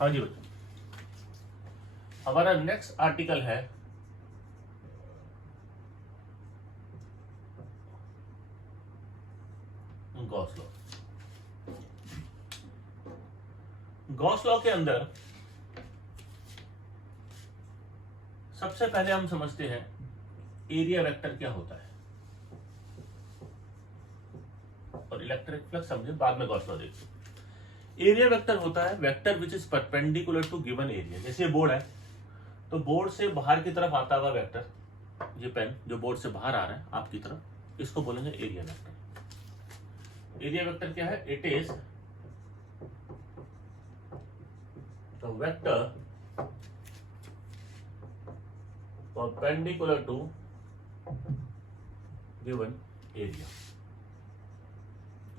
हाँ जी बच्चों, हमारा नेक्स्ट आर्टिकल है गॉस लॉ। गॉस लॉ के अंदर सबसे पहले हम समझते हैं एरिया वेक्टर क्या होता है, और इलेक्ट्रिक फ्लक्स समझे बाद में गॉस लॉ देखिए। एरिया वेक्टर होता है vector which is perpendicular to given area. जैसे बोर्ड है तो बोर्ड से बाहर की तरफ आता हुआ वेक्टर, ये पेन जो बोर्ड से बाहर आ रहा है आपकी तरफ, इसको बोलेंगे एरिया वेक्टर। एरिया वेक्टर क्या है? It is the vector perpendicular to given area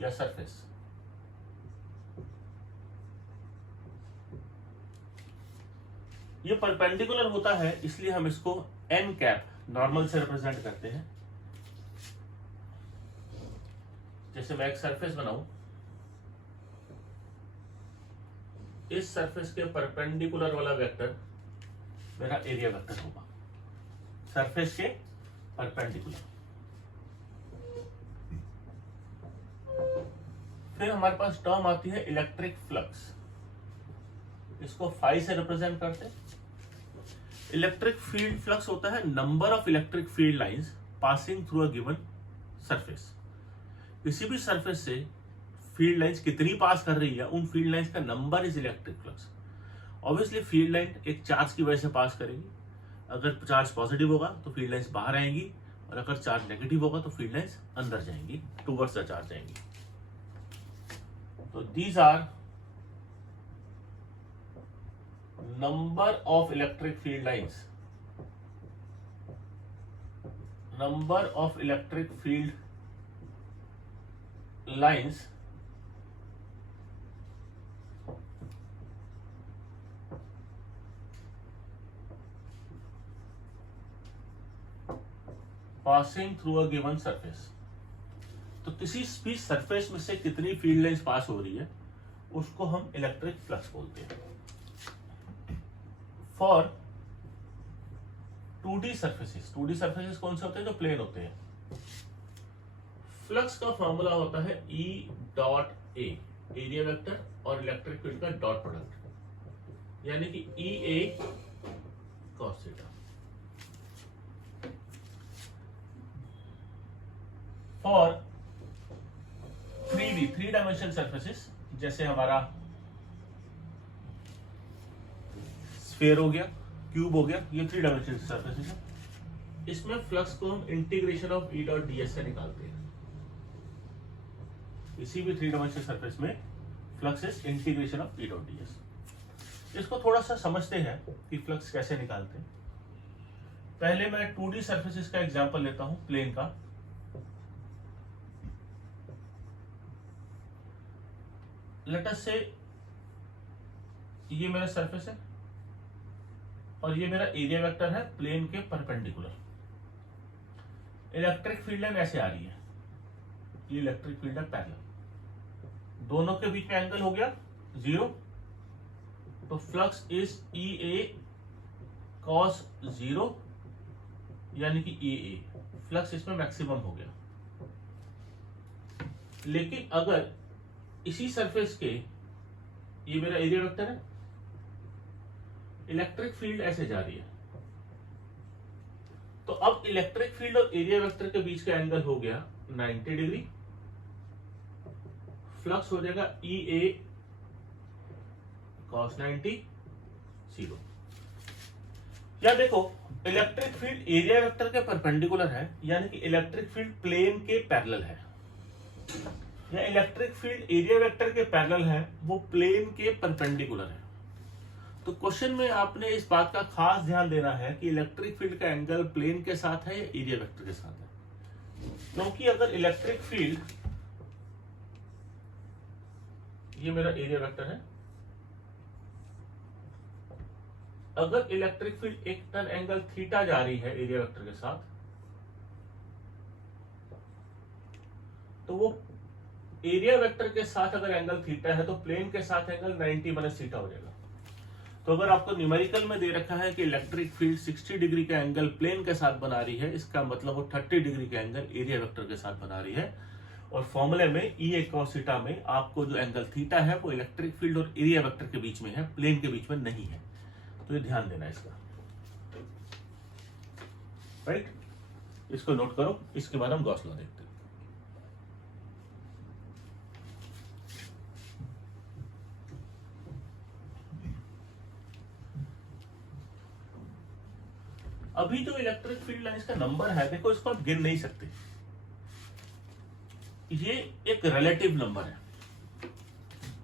या सरफेस। ये परपेंडिकुलर होता है इसलिए हम इसको एन कैप नॉर्मल से रिप्रेजेंट करते हैं। जैसे मैं एक सरफेस बनाऊं, इस सरफेस के परपेंडिकुलर वाला वेक्टर मेरा एरिया वेक्टर होगा, सरफेस के परपेंडिकुलर। फिर हमारे पास टर्म आती है इलेक्ट्रिक फ्लक्स, इसको फाई से रिप्रेजेंट करते हैं। इलेक्ट्रिक फील्ड फ्लक्स होता है number of electric field lines passing through a given surface. किसी भी सरफेस से फील्ड लाइंस कितनी पास कर रही है, उन फील्ड लाइंस का number is electric flux. Obviously field line एक चार्ज की वजह से पास करेगी, अगर चार्ज पॉजिटिव होगा तो फील्ड लाइंस बाहर आएंगी, और अगर चार्ज नेगेटिव होगा तो फील्ड लाइंस अंदर जाएंगी, टूवर्ड्स द चार्ज जाएंगी। तो these are number of electric field lines, number of electric field lines passing through a given surface. तो किसी भी सरफेस में से कितनी फील्ड लाइंस पास हो रही है उसको हम इलेक्ट्रिक फ्लक्स बोलते हैं। For 2D surfaces, 2D surfaces कौन से होते हैं? जो प्लेन होते हैं। फ्लक्स का फॉर्मूला होता है E dot A, area vector और इलेक्ट्रिक फील्ड का डॉट प्रोडक्ट, यानी कि EA cos theta. For 3D, 3 dimension surfaces, जैसे हमारा स्फीयर हो गया, क्यूब हो गया, ये 3 डायमेंशन सर्फेसिस है। इसमें फ्लक्स को हम integration of E dot ds से निकालते हैं। किसी भी 3 डायमेंशन सर्फेस में flux is integration of E dot ds। इसको थोड़ा सा समझते हैं कि फ्लक्स कैसे निकालते हैं। पहले मैं 2D सर्फेसिस का एग्जांपल लेता हूं, प्लेन का। लेट अस से ये मेरा सरफेस है और ये मेरा एरिया वेक्टर है प्लेन के परपेंडिकुलर। इलेक्ट्रिक फील्ड लाइन ऐसे आ रही है, ये इलेक्ट्रिक फील्ड है पैरेलल, दोनों के बीच में एंगल हो गया 0, तो फ्लक्स इज EA cos 0, यानी कि AA, फ्लक्स इसमें मैक्सिमम हो गया। लेकिन अगर इसी सरफेस के, ये मेरा एरिया वेक्टर है, इलेक्ट्रिक फील्ड ऐसे जा रही है, तो अब इलेक्ट्रिक फील्ड और एरिया वेक्टर के बीच का एंगल हो गया 90 डिग्री, फ्लक्स हो जाएगा EA cos 90 0। या देखो, इलेक्ट्रिक फील्ड एरिया वेक्टर के परपेंडिकुलर है, यानी कि इलेक्ट्रिक फील्ड प्लेन के पैरेलल है, या इलेक्ट्रिक फील्ड एरिया वेक्टर के पैरेलल है, वो प्लेन के परपेंडिकुलर है। तो क्वेश्चन में आपने इस बात का खास ध्यान देना है कि इलेक्ट्रिक फील्ड का एंगल प्लेन के साथ है या एरिया वेक्टर के साथ है। क्योंकि अगर इलेक्ट्रिक फील्ड, ये मेरा एरिया वेक्टर है, अगर इलेक्ट्रिक फील्ड एक टर्न एंगल थीटा जा रही है एरिया वेक्टर के साथ, तो वो एरिया वेक्टर के साथ अगर एंगल थीटा है तो प्लेन के साथ एंगल 90 माइनस थीटा हो जाएगा। तो अगर आपको न्यूमेरिकल में दे रखा है कि इलेक्ट्रिक फील्ड 60 डिग्री का एंगल प्लेन के साथ बना रही है, इसका मतलब वो 30 डिग्री का एंगल एरिया वेक्टर के साथ बना रही है। और फॉर्मूले में ई ए कॉस थीटा में आपको जो एंगल थीटा है वो इलेक्ट्रिक फील्ड और एरिया वेक्टर के बीच में है, प्लेन के बीच में नहीं है। तो ये ध्यान देना इसका, राइट। इसको नोट करो, इसके बाद हम गॉस लॉ देखते हैं। अभी जो इलेक्ट्रिक फील्ड लाइंस का नंबर है, देखो इसको आप गिन नहीं सकते, ये एक रिलेटिव नंबर है।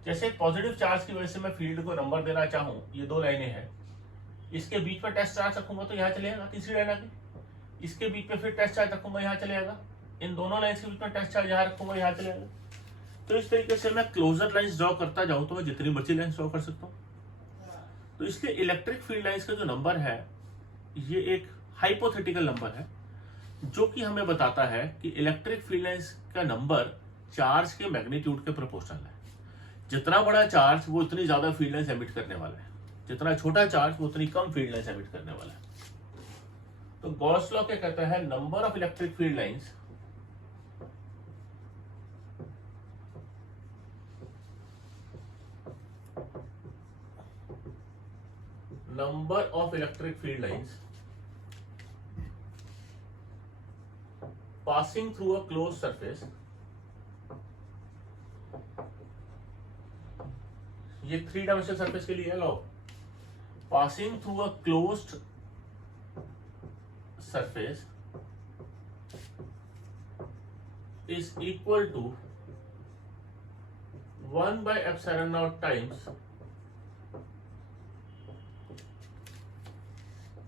जैसे पॉजिटिव चार्ज की वजह से मैं फील्ड को नंबर देना चाहूं, ये दो लाइनें हैं, इसके बीच में टेस्ट चार्ज रखूंगा तो यहां चले जाएगा, तीसरी लाइन आगे, इसके बीच में फिर टेस्ट चार्ज रखूंगा यहां चले जाएगा, इन दोनों लाइन्स के बीच में टेस्ट चार्ज यहां रखूंगा यहां चले जाएगा। तो इस तरीके से मैं क्लोजर लाइन्स ड्रॉ करता जाऊं तो मैं जितनी मर्जी लाइन्स ड्रॉ कर सकता हूं। तो इसलिए इलेक्ट्रिक फील्ड लाइन्स का जो नंबर है ये एक हाइपोथेटिकल नंबर है, जो कि हमें बताता है कि इलेक्ट्रिक फील्ड लाइंस का नंबर चार्ज के मैग्नीट्यूड के प्रोपोर्शनल है। जितना बड़ा चार्ज वो उतनी ज्यादा फील्ड लाइंस एमिट करने वाला है, जितना छोटा चार्ज वो उतनी कम फील्ड लाइंस एमिट करने वाला है। तो गॉस लॉ क्या कहता है, number of electric field lines passing through a closed surface, ये 3 डायमेंशनल सरफेस के लिए है, लो passing through a closed surface is equal to 1/ε0 times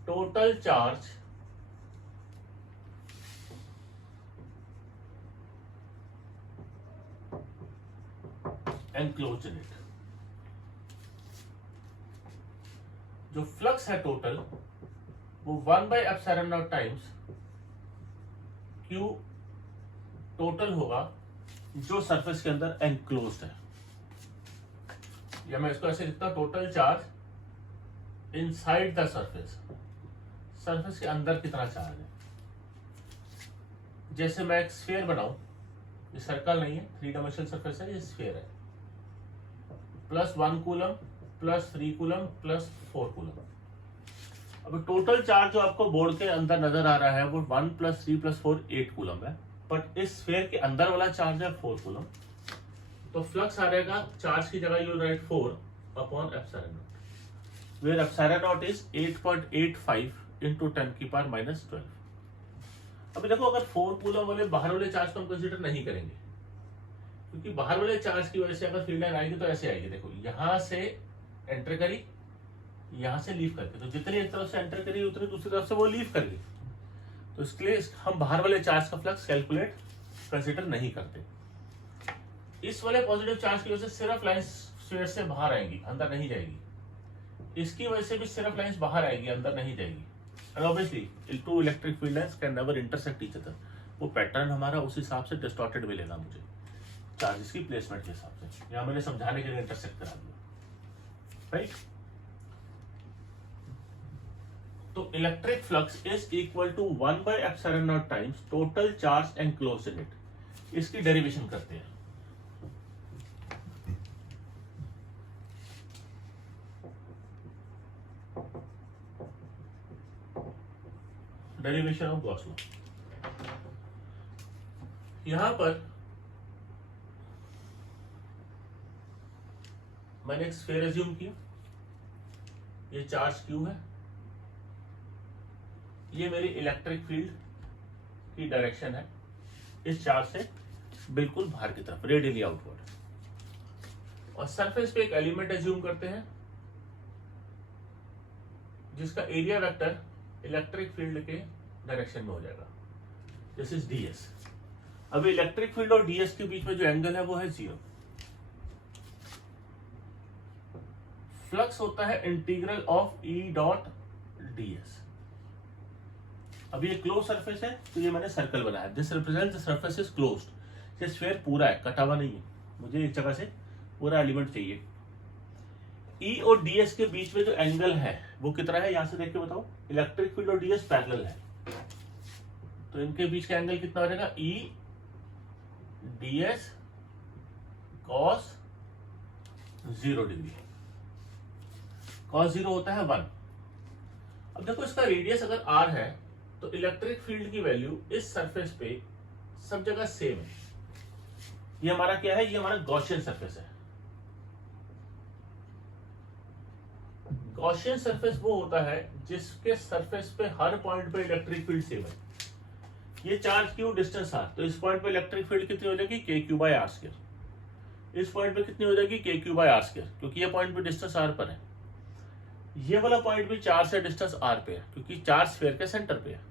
total charge enclosed in it। जो फ्लक्स है टोटल वो 1/ε0 टाइम्स Q टोटल होगा जो सरफेस के अंदर एनक्लोज्ड है, या मैं इसको ऐसे लिखता हूं, total charge inside the surface, surface के अंदर कितना चार्ज है। जैसे मैं एक स्फीयर बनाऊं, ये सर्कल नहीं है, 3 डायमेंशनल सरफेस है, ये स्फीयर है, +1 कूलम +3 कूलम +4 कूलम। अब टोटल चार्ज जो आपको बोर्ड के अंदर नजर आ रहा है वो 1 + 3 + 4 8 कूलम है, बट इस स्फीयर के अंदर वाला चार्ज है 4 कूलम। तो फ्लक्स आ रहेगा, चार्ज की जगह यू राइट 4/ε0, वेयर ε0 इज 8.85 × 10⁻⁻12। अभी देखो, अगर 4 कूलम वाले बाहर वाले चार्ज को हम कंसीडर नहीं करेंगे, क्योंकि बाहर वाले चार्ज की वजह से अगर फील्ड लाइन आएगी तो ऐसे आएगी, देखो यहां से एंटर करी, यहां से लीव करके, तो जितनी एक तरफ से एंटर करी उतनी दूसरी तरफ से वो लीव कर गई। तो इसके लिए हम बाहर वाले चार्ज का फ्लक्स कैलकुलेट कंसीडर नहीं करते। इस वाले पॉजिटिव चार्ज की वजह से सिर्फ लाइंस स्फीयर से बाहर आएंगी, अंदर नहीं जाएगी। इसकी वजह से भी सिर्फ लाइंस बाहर आएगी, अंदर नहीं जाएगी। And obviously two electric field lines can never intersect each other. वो पैटर्न हमारा उस हिसाब से डिस्टॉर्टेड मिलेगा मुझे, चार्जेस की प्लेसमेंट के हिसाब से। यहां मैंने समझाने के लिए इंटरसेक्ट करा दिया, राइट। तो electric flux is equal to 1/ε0 times total charge enclosed in it. इसकी डेरिवेशन करते हैं। Derivation of Gauss law. यहां पर मैंने एक स्फीयर एज्यूम किया, ये चार्ज Q है, ये मेरी इलेक्ट्रिक फील्ड की डायरेक्शन है, इस चार्ज से बिल्कुल बाहर की तरफ, रेडियली आउटवर्ड। और सरफेस पे एक एलिमेंट एज्यूम करते हैं जिसका एरिया वेक्टर इलेक्ट्रिक फील्ड के डायरेक्शन में हो जाएगा, दिस इज ds। अभी इलेक्ट्रिक फील्ड और ds के बीच में जो एंगल है वो है 0। फ्लक्स होता है इंटीग्रल ऑफ E.ds। अब ये क्लोज सरफेस है, तो ये मैंने सर्कल बनाया, this represents the surface is closed. ये स्फीयर पूरा है, कटा हुआ नहीं है, मुझे एक जगह से पूरा एलिमेंट चाहिए। ई और डीएस के बीच में जो एंगल है वो कितना है, यहां से देख के बताओ। इलेक्ट्रिक फील्ड और डीएस पैरेलल है, तो इनके बीच का एंगल कितना हो जाएगा, ई डीएस कॉस 0 डिग्री। कॉस 0 होता है 1। अब देखो इसका रेडियस अगर r है तो इलेक्ट्रिक फील्ड की वैल्यू इस सरफेस पे सब जगह सेम है। ये हमारा क्या है, ये हमारा गॉसियन सरफेस है। गॉसियन सरफेस वो होता है जिसके सरफेस पे हर पॉइंट पे इलेक्ट्रिक फील्ड सेम है। ये चार्ज क्यू डिस्टेंस r, तो इस पॉइंट पे इलेक्ट्रिक फील्ड कितनी हो जाएगी, के क्यू बाय आर स्क्वायर। इस पॉइंट पे कितनी हो जाएगी, के क्यू बाय आर स्क्वायर, क्योंकि ये पॉइंट पे डिस्टेंस r पर है। ये वाला पॉइंट भी चार्ज से डिस्टेंस r पे है, क्योंकि चार्ज स्फीयर के सेंटर पे है।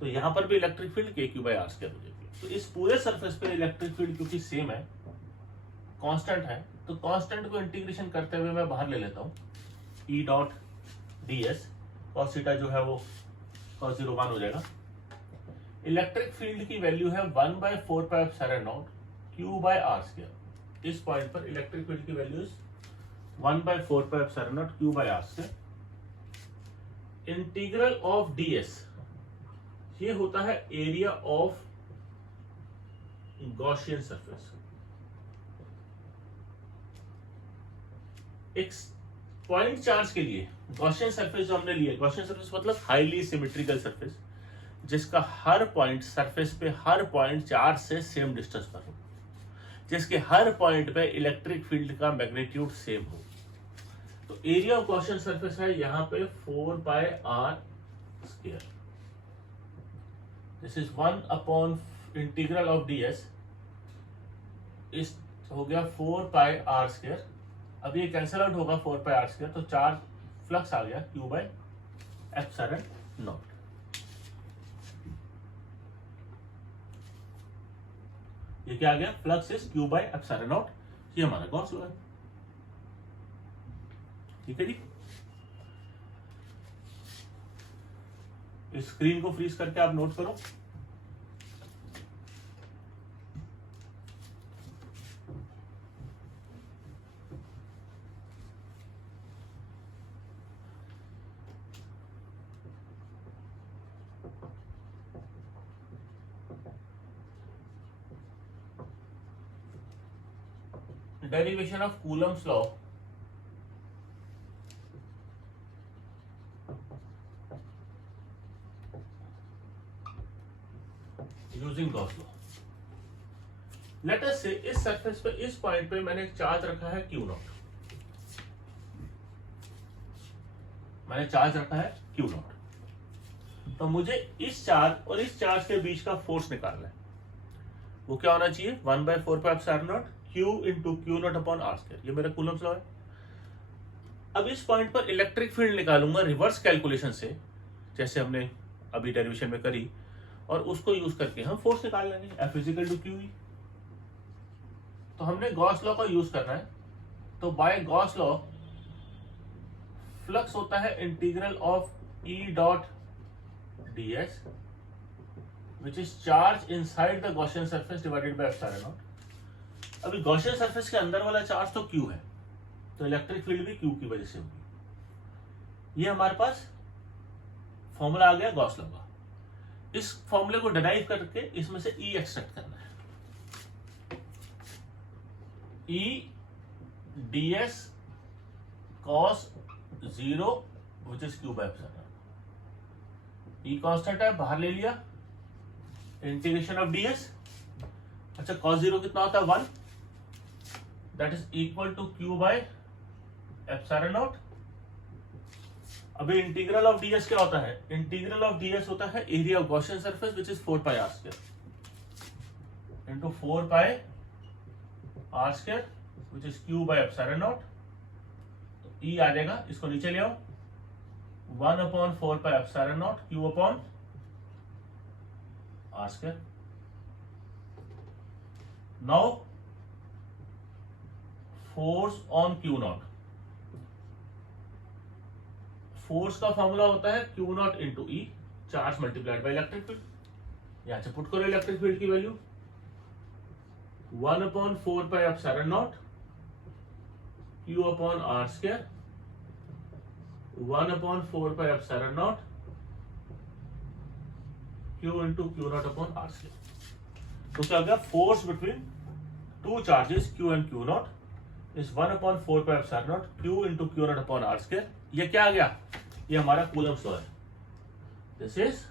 तो यहां पर भी इलेक्ट्रिक फील्ड के क्यू बाय आर स्क्वायर हो जाएगी। तो इस पूरे सरफेस पे इलेक्ट्रिक फील्ड क्योंकि सेम है, कांस्टेंट है, तो कांस्टेंट को इंटीग्रेशन करते हुए मैं बाहर ले लेता हूं, E dot D S cos theta जो है वो कॉस 0 1 हो जाएगा। इलेक्ट्रिक फील्ड की वैल्यू है 1/4 pi epsilon nought q by r square. इस पॉइंट पर इलेक्ट्रिक फील्ड की value 1/4 pi epsilon nought q by r square. Integral of ds ये होता है एरिया ऑफ गॉसियन सरफेस। एक पॉइंट चार्ज के लिए गॉसियन सरफेस जो हमने लिया, गॉसियन सरफेस मतलब हाईली सिमेट्रिकल सरफेस, जिसका हर पॉइंट सरफेस पे हर पॉइंट चार्ज से सेम डिस्टेंस पर हो, जिसके हर पॉइंट पे इलेक्ट्रिक फील्ड का मैग्नीट्यूड सेम हो। तो एरिया ऑफ गॉसियन सरफेस है यहां पे 4 pi are square. This is 1 upon integral of DS, इस हो गया 4 पाई आर स्क्वायर। अब ये कैंसिल आउट होगा 4 पाई आर स्क्वायर, तो चार्ज फ्लक्स आ गया क्यू बाय एप्सिलॉन नॉट। ये क्या आ गया, flux is Q by epsilon not. ये हमारा गॉस लॉ है। ठीक है जी, इस स्क्रीन को फ्रीज करके आप नोट करो। Derivation of Coulomb's law using Gauss law. Let us say इस सरफेस पे इस पॉइंट पे मैंने एक चार्ज रखा है Q नॉट, मैंने चार्ज रखा है Q नॉट। तो मुझे इस चार्ज और इस चार्ज के बीच का फोर्स निकालना है। वो क्या होना चाहिए, 1/4 pi epsilon not Q into Q not upon are square. ये मेरा कूलम्स लॉ है। अब इस पॉइंट पर इलेक्ट्रिक फील्ड निकालूंगा रिवर्स कैलकुलेशन से, जैसे हमने अभी डेरिवेशन में करी, और उसको यूज करके हम फोर्स निकाल लेंगे, F इक्वल टू क्यू। तो हमने गॉस लॉ का यूज करना है। तो बाय गॉस लॉ फ्लक्स होता है integral of E dot ds which is charge inside the Gaussian surface divided by epsilon naught। अभी गॉसियन सरफेस के अंदर वाला चार्ज तो Q है, तो इलेक्ट्रिक फील्ड भी Q की वजह से होगी। ये हमारे पास फॉर्मूला आ गया गॉस लॉ का। इस फॉर्मूले को डिराइव करके इसमें से E एक्सट्रैक्ट करना है। E ds cos 0 which is Q by epsilon। E constant है, बाहर ले लिया, इंटीग्रेशन ऑफ ds। अच्छा, cos 0 कितना होता है 1, that is equal to Q by epsilon nought. अभी इंटीग्रल ऑफ ds क्या होता है, इंटीग्रल ऑफ ds होता है area of Gaussian surface which is 4 pi are square into 4 pi are square which is Q by epsilon nought. तो E आ जाएगा, इसको नीचे ले आओ, 1/4 pi epsilon not Q upon are square. Now force on Q not, force का formula होता है Q not into E, charge multiplied by electric field. यहां से पुट करो इलेक्ट्रिक फील्ड की value 1/4 pi epsilon not Q upon are square 1/4πε0 Q into Q not upon are square. तो क्या हो गया, force between two charges Q and Q not is 1/4πε0 Q into Q not upon are square. ये क्या आ गया, ये हमारा Coulomb's law है। This is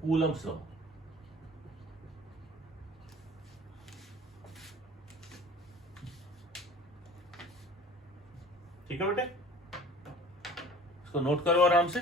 Coulomb's law. ठीक है बेटे, इसको नोट करो आराम से।